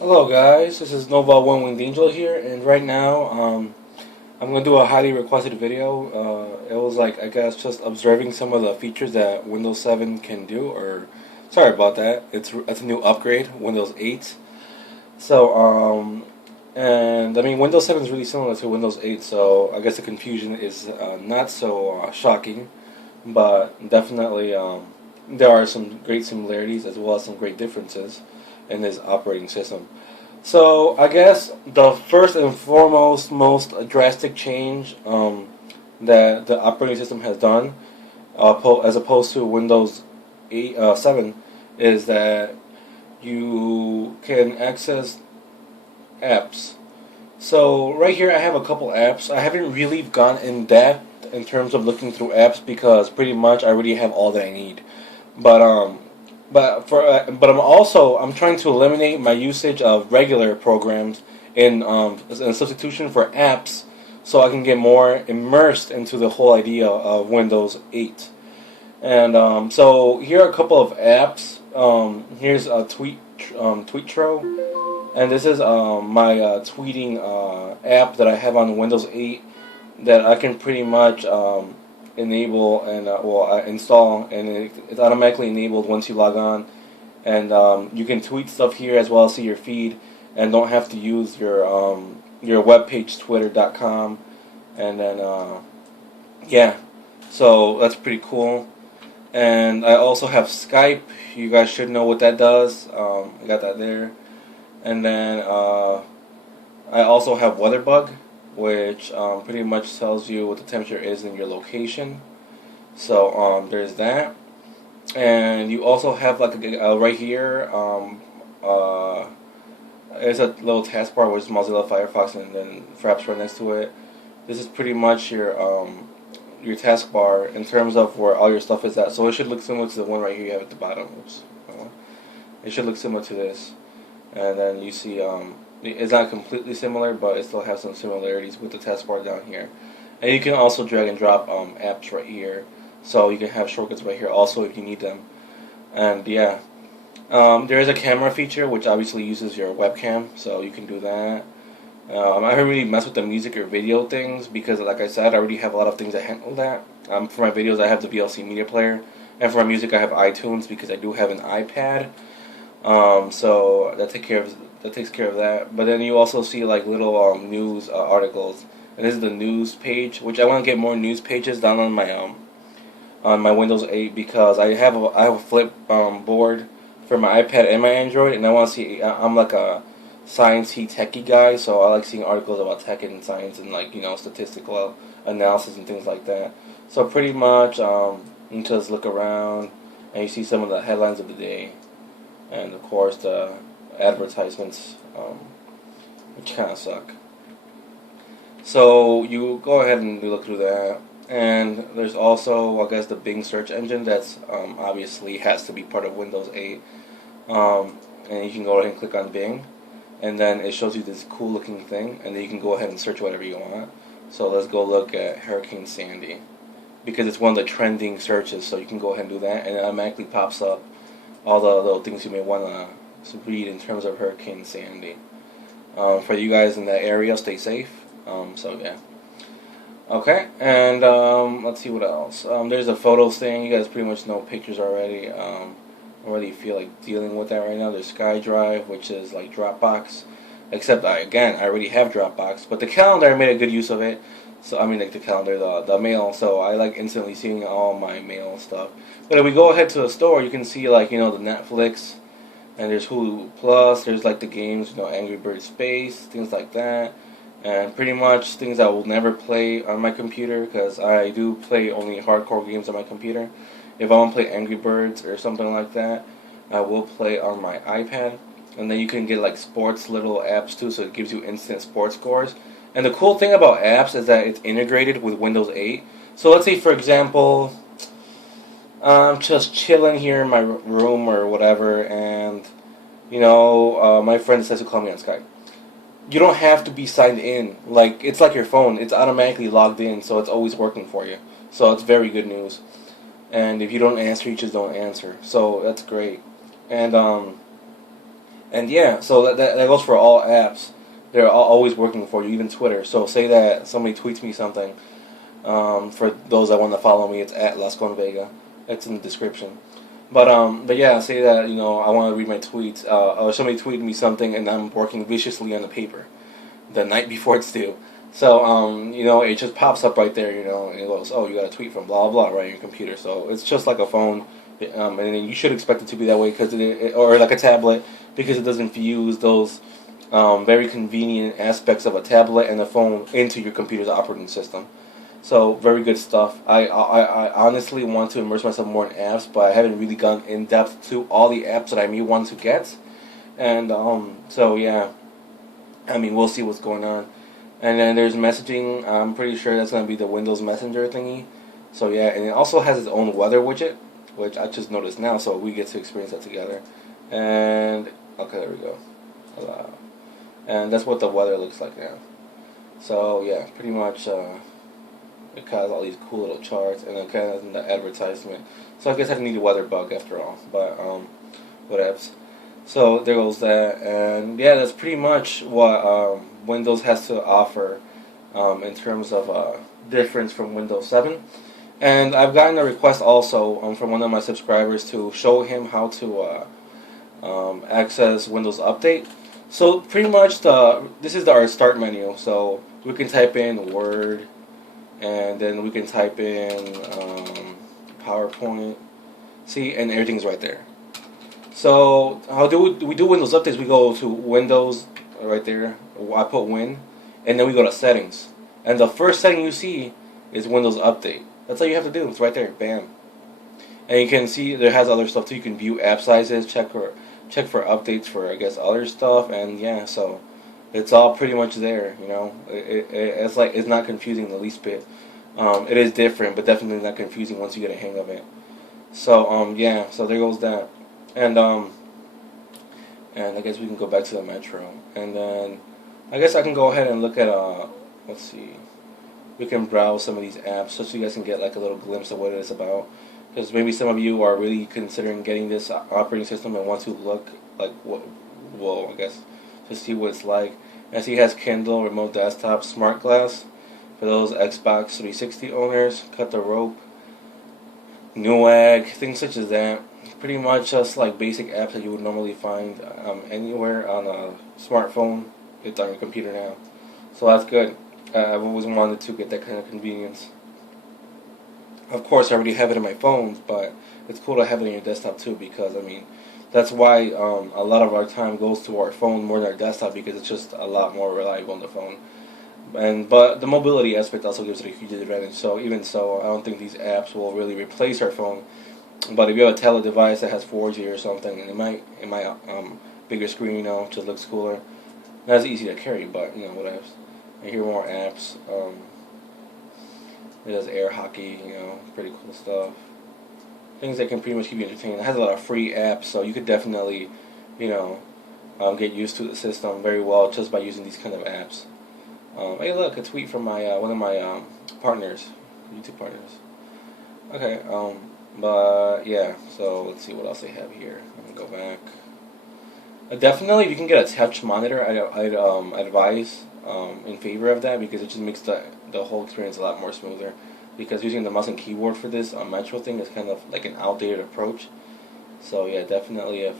Hello guys, this is Nova One Winged Angel here, and right now I'm gonna do a highly requested video. It was like I guess just observing some of the features that Windows 7 can do. Or sorry about that. It's a new upgrade, Windows 8. So and I mean Windows 7 is really similar to Windows 8, so I guess the confusion is not so shocking, but definitely there are some great similarities as well as some great differences in this operating system. So I guess the first and foremost, most drastic change that the operating system has done, as opposed to Windows 8, 7, is that you can access apps. So right here I have a couple apps. I haven't really gone in depth in terms of looking through apps because pretty much I already have all that I need. But but I'm trying to eliminate my usage of regular programs in substitution for apps, so I can get more immersed into the whole idea of Windows 8. And so here are a couple of apps. Here's a Tweetro, and this is my tweeting app that I have on Windows 8 that I can pretty much enable and install, and it's automatically enabled once you log on. And you can tweet stuff here as well as see your feed, and don't have to use your web page twitter.com. And then yeah, so that's pretty cool. And I also have Skype. You guys should know what that does. I got that there. And then I also have WeatherBug, which pretty much tells you what the temperature is in your location. So there's that. And you also have like right here, there's a little taskbar with Mozilla Firefox and then Fraps right next to it. This is pretty much your taskbar in terms of where all your stuff is at. So it should look similar to the one right here you have at the bottom. Oops. It should look similar to this. And then you see it's not completely similar, but it still has some similarities with the taskbar down here. And you can also drag and drop apps right here, so you can have shortcuts right here also if you need them. And yeah, there is a camera feature which obviously uses your webcam, so you can do that. I haven't really messed with the music or video things because, like I said, I already have a lot of things that handle that. For my videos, I have the VLC media player, and for my music, I have iTunes because I do have an iPad. So that takes care of that. But then you also see like little news articles, and this is the news page, which I want to get more news pages down on my Windows 8 because I have a flip board for my iPad and my Android, and I want to see. I'm like a sciencey techie guy, so I like seeing articles about tech and science and like statistical analysis and things like that. So pretty much you just look around and you see some of the headlines of the day, and of course the advertisements, which kind of suck. So you go ahead and look through that. And there's also, I guess, the Bing search engine that's obviously has to be part of Windows 8. And you can go ahead and click on Bing, and then it shows you this cool looking thing, and then you can go ahead and search whatever you want. So let's go look at Hurricane Sandy, because it's one of the trending searches, so you can go ahead and do that, and it automatically pops up all the little things you may want to read in terms of Hurricane Sandy. For you guys in that area, stay safe. So yeah. Okay, and let's see what else. There's a photos thing. You guys pretty much know pictures already. I don't really feel like dealing with that right now. There's SkyDrive, which is like Dropbox, except again, I already have Dropbox. But the calendar, I made a good use of it. So I mean, like the calendar, the mail. So I like instantly seeing all my mail stuff. But if we go ahead to the store, you can see like the Netflix, and there's Hulu Plus. There's like the games, Angry Birds Space, things like that. And pretty much things I will never play on my computer because I do play only hardcore games on my computer. If I want to play Angry Birds or something like that, I will play on my iPad. And then you can get like sports little apps too, so it gives you instant sports scores. And the cool thing about apps is that it's integrated with Windows 8. So let's say, for example, I'm just chilling here in my room or whatever, and my friend decides to call me on Skype. You don't have to be signed in. Like, it's like your phone. It's automatically logged in, so it's always working for you. So it's very good news. And if you don't answer, you just don't answer. So that's great. And And yeah, so that goes for all apps. They're always working for you, even Twitter. So say that somebody tweets me something. For those that want to follow me, it's at Las Con Vega. It's in the description. But yeah, say that I want to read my tweets, or somebody tweeted me something, and I'm working viciously on the paper the night before it's due. So it just pops up right there, and it goes, oh, you got a tweet from blah blah right on your computer. So it's just like a phone, and you should expect it to be that way or like a tablet, because it doesn't fuse those very convenient aspects of a tablet and a phone into your computer's operating system. So very good stuff. I honestly want to immerse myself more in apps, but I haven't really gone in depth to all the apps that I may want to get. And so yeah, I mean we'll see what's going on. And then there's messaging. I'm pretty sure that's gonna be the Windows Messenger thingy. So yeah, and it also has its own weather widget, which I just noticed now. So we get to experience that together. And okay, there we go. Allow. And that's what the weather looks like now. So yeah, pretty much. It has all these cool little charts, and it kind of in the advertisement. So I guess I need a weather bug after all, but whatevs. So there goes that, and yeah, that's pretty much what Windows has to offer in terms of difference from Windows 7. And I've gotten a request also from one of my subscribers to show him how to access Windows Update. So pretty much this is our start menu. So we can type in Word. And then we can type in PowerPoint. See, and everything's right there. So how do we do Windows updates? We go to Windows right there. I put Win, and then we go to Settings. And the first setting you see is Windows Update. That's all you have to do. It's right there. Bam. And you can see there has other stuff too. You can view app sizes, check for updates for I guess other stuff, and yeah, so. It's all pretty much there, It's like it's not confusing the least bit. It is different, but definitely not confusing once you get a hang of it. So yeah, so there goes that, and I guess we can go back to the Metro, and then I guess I can go ahead and look at let's see, we can browse some of these apps just so you guys can get like a little glimpse of what it is about. Because maybe some of you are really considering getting this operating system and want to look like well, I guess. To see what it's like. As he has Kindle, remote desktop, smart glass for those Xbox 360 owners, cut the rope, Newegg, things such as that. Pretty much just like basic apps that you would normally find anywhere on a smartphone. It's on your computer now, so that's good. I've always wanted to get that kind of convenience. Of course, I already have it in my phone, but it's cool to have it on your desktop too, because I mean. That's why a lot of our time goes to our phone more than our desktop, because it's just a lot more reliable on the phone. But the mobility aspect also gives it a huge advantage. So even so, I don't think these apps will really replace our phone. But if you have a tablet device that has 4G or something, and it might bigger screen, just looks cooler. Not as easy to carry, but whatever. And here are more apps. It does air hockey, pretty cool stuff. Things that can pretty much keep you entertained. It has a lot of free apps, so you could definitely, get used to the system very well just by using these kind of apps. Hey, look, a tweet from my one of my partners, YouTube partners. Okay, but yeah. So let's see what else they have here. Let me go back. Definitely, if you can get a touch monitor, I'd advise in favor of that, because it just makes the whole experience a lot more smoother. Because using the mouse and keyboard for this Metro thing is kind of like an outdated approach. So yeah, definitely if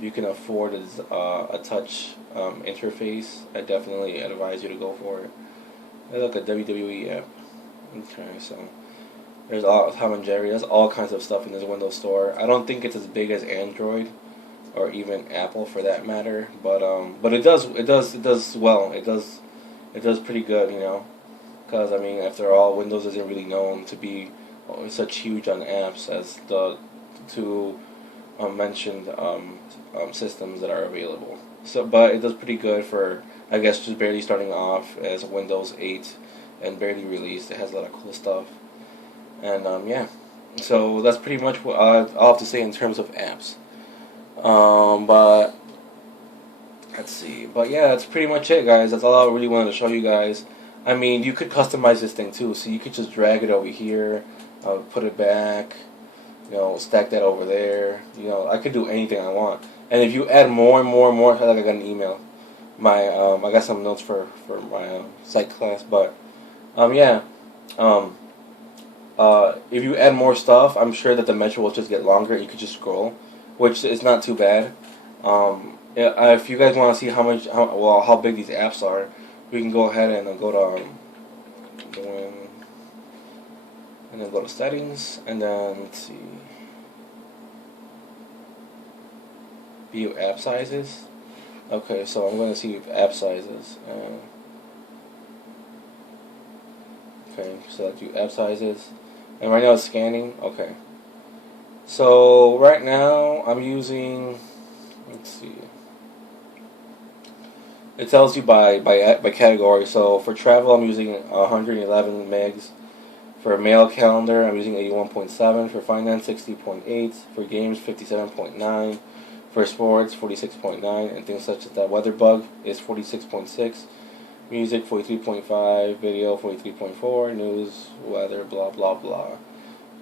you can afford a touch interface, I definitely advise you to go for it. Hey, look, a WWE app. Okay, so there's all Tom and Jerry. There's all kinds of stuff in this Windows Store. I don't think it's as big as Android or even Apple for that matter, but it does well. It does pretty good, Because, I mean, after all, Windows isn't really known to be such huge on apps as the two mentioned systems that are available. So, but it does pretty good for, I guess, just barely starting off as Windows 8 and barely released. It has a lot of cool stuff. And, yeah. So, that's pretty much what I'll have to say in terms of apps. But, let's see. But, yeah, that's pretty much it, guys. That's all I really wanted to show you guys. I mean, you could customize this thing too, so you could just drag it over here, put it back, stack that over there. I could do anything I want. And if you add more and more and more, like I got an email. I got some notes for my psych class, but yeah. Um, if you add more stuff, I'm sure that the metro will just get longer. You could just scroll, which is not too bad. Yeah, if you guys want to see how big these apps are, we can go ahead and go to and then go to settings, and then let's see, view app sizes. Okay, so I'm going to see app sizes. Okay, select view app sizes, and right now it's scanning. Okay, so right now I'm using. Let's see. It tells you by category. So for travel, I'm using 111 megs. For mail calendar, I'm using 81.7. For finance, 60.8. For games, 57.9. For sports, 46.9. And things such as that. Weather bug is 46.6. Music, 43.5. Video, 43.4. News, weather, blah, blah, blah.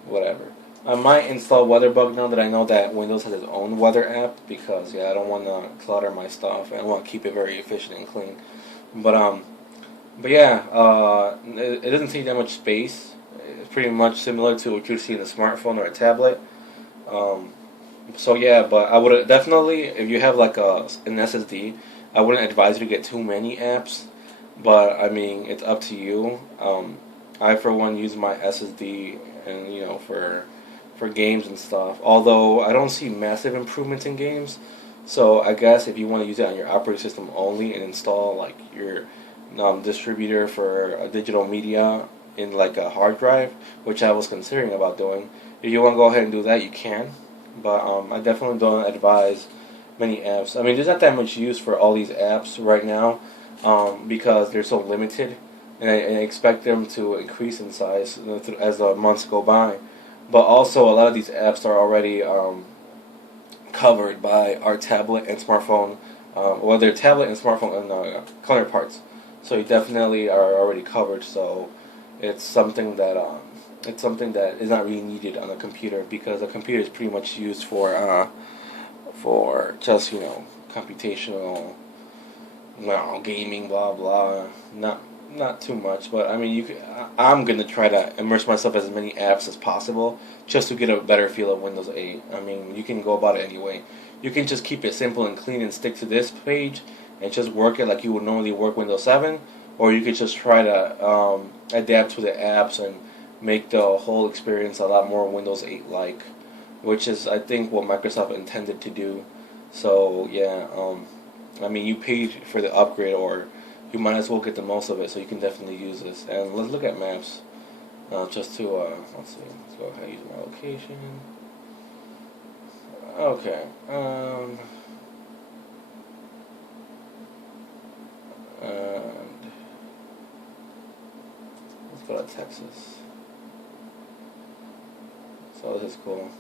Whatever. I might install WeatherBug now that I know that Windows has its own weather app, because yeah, I don't want to clutter my stuff. I want to keep it very efficient and clean. But yeah, it doesn't take that much space. It's pretty much similar to what you see in a smartphone or a tablet. So yeah, but I would definitely, if you have like an SSD, I wouldn't advise you to get too many apps. But I mean, it's up to you. I for one use my SSD, and for games and stuff. Although I don't see massive improvements in games, so I guess if you want to use it on your operating system only and install like your distributor for a digital media in like a hard drive, which I was considering about doing. If you want to go ahead and do that, you can. But I definitely don't advise many apps. I mean, there's not that much use for all these apps right now, because they're so limited, and I expect them to increase in size as the months go by. But also, a lot of these apps are already covered by our tablet and smartphone, well, they're tablet and smartphone and counterparts. So you definitely are already covered. So it's something that is not really needed on a computer, because a computer is pretty much used for just computational, gaming, blah blah. Not too much, but I mean, I'm gonna try to immerse myself as many apps as possible, just to get a better feel of Windows 8. I mean, you can go about it anyway. You can just keep it simple and clean and stick to this page and just work it like you would normally work Windows 7, or you could just try to adapt to the apps and make the whole experience a lot more Windows 8 like, which is I think what Microsoft intended to do. So yeah, I mean, you paid for the upgrade, or you might as well get the most of it, so you can definitely use this. And let's look at maps. Just to, let's see, let's go ahead and use my location. Okay, and let's go to Texas. So this is cool.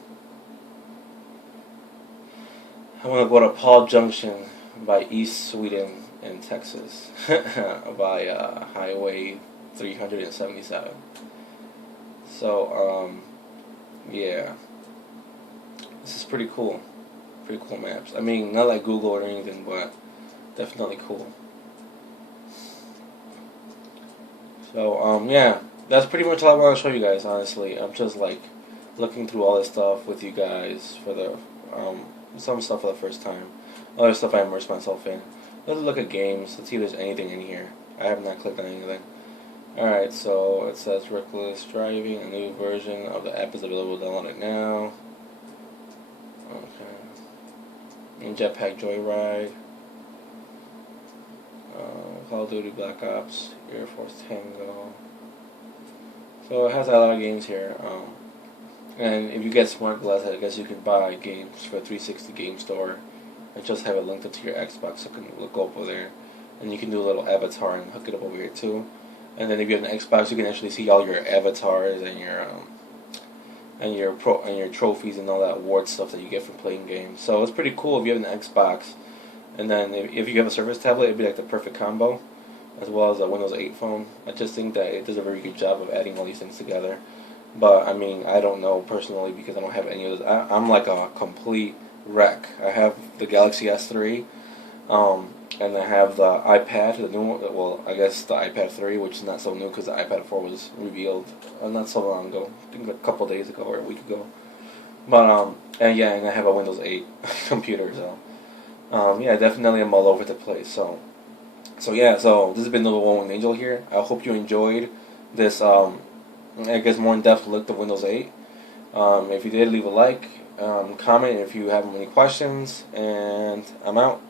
I want to go to Paul Junction by East Sweden in Texas by Highway 377. So yeah, this is pretty cool. Pretty cool maps. I mean, not like Google or anything, but definitely cool. So yeah, that's pretty much all I want to show you guys. Honestly, I'm just like looking through all this stuff with you guys for the some stuff for the first time. Other stuff I immerse myself in. Let's look at games. Let's see if there's anything in here. I have not clicked on anything. Alright, so it says Reckless Driving. A new version of the app is available. Download it now. Okay. And Jetpack Joyride. Call of Duty Black Ops. Air Force Tango. So it has a lot of games here. And if you get Smart Glass, I guess you can buy games for 360 Game Store and just have it linked up to your Xbox, so you can look over there. And you can do a little avatar and hook it up over here too. And then if you have an Xbox, you can actually see all your avatars and your trophies and all that award stuff that you get from playing games. So it's pretty cool if you have an Xbox. And then if you have a Surface tablet, it'd be like the perfect combo, as well as a Windows 8 phone. I just think that it does a very good job of adding all these things together. But I mean, I don't know personally because I don't have any of those. I'm like a complete wreck. I have the Galaxy S3, and I have the iPad, the new one. Well, I guess the iPad 3, which is not so new because the iPad 4 was revealed not so long ago. I think a couple days ago or a week ago. But and yeah, and I have a Windows 8 computer, so yeah, definitely I'm all over the place. So yeah, so this has been Little One Angel here. I hope you enjoyed this I guess more in-depth look of Windows 8. If you did, leave a like, comment if you have any questions, and I'm out.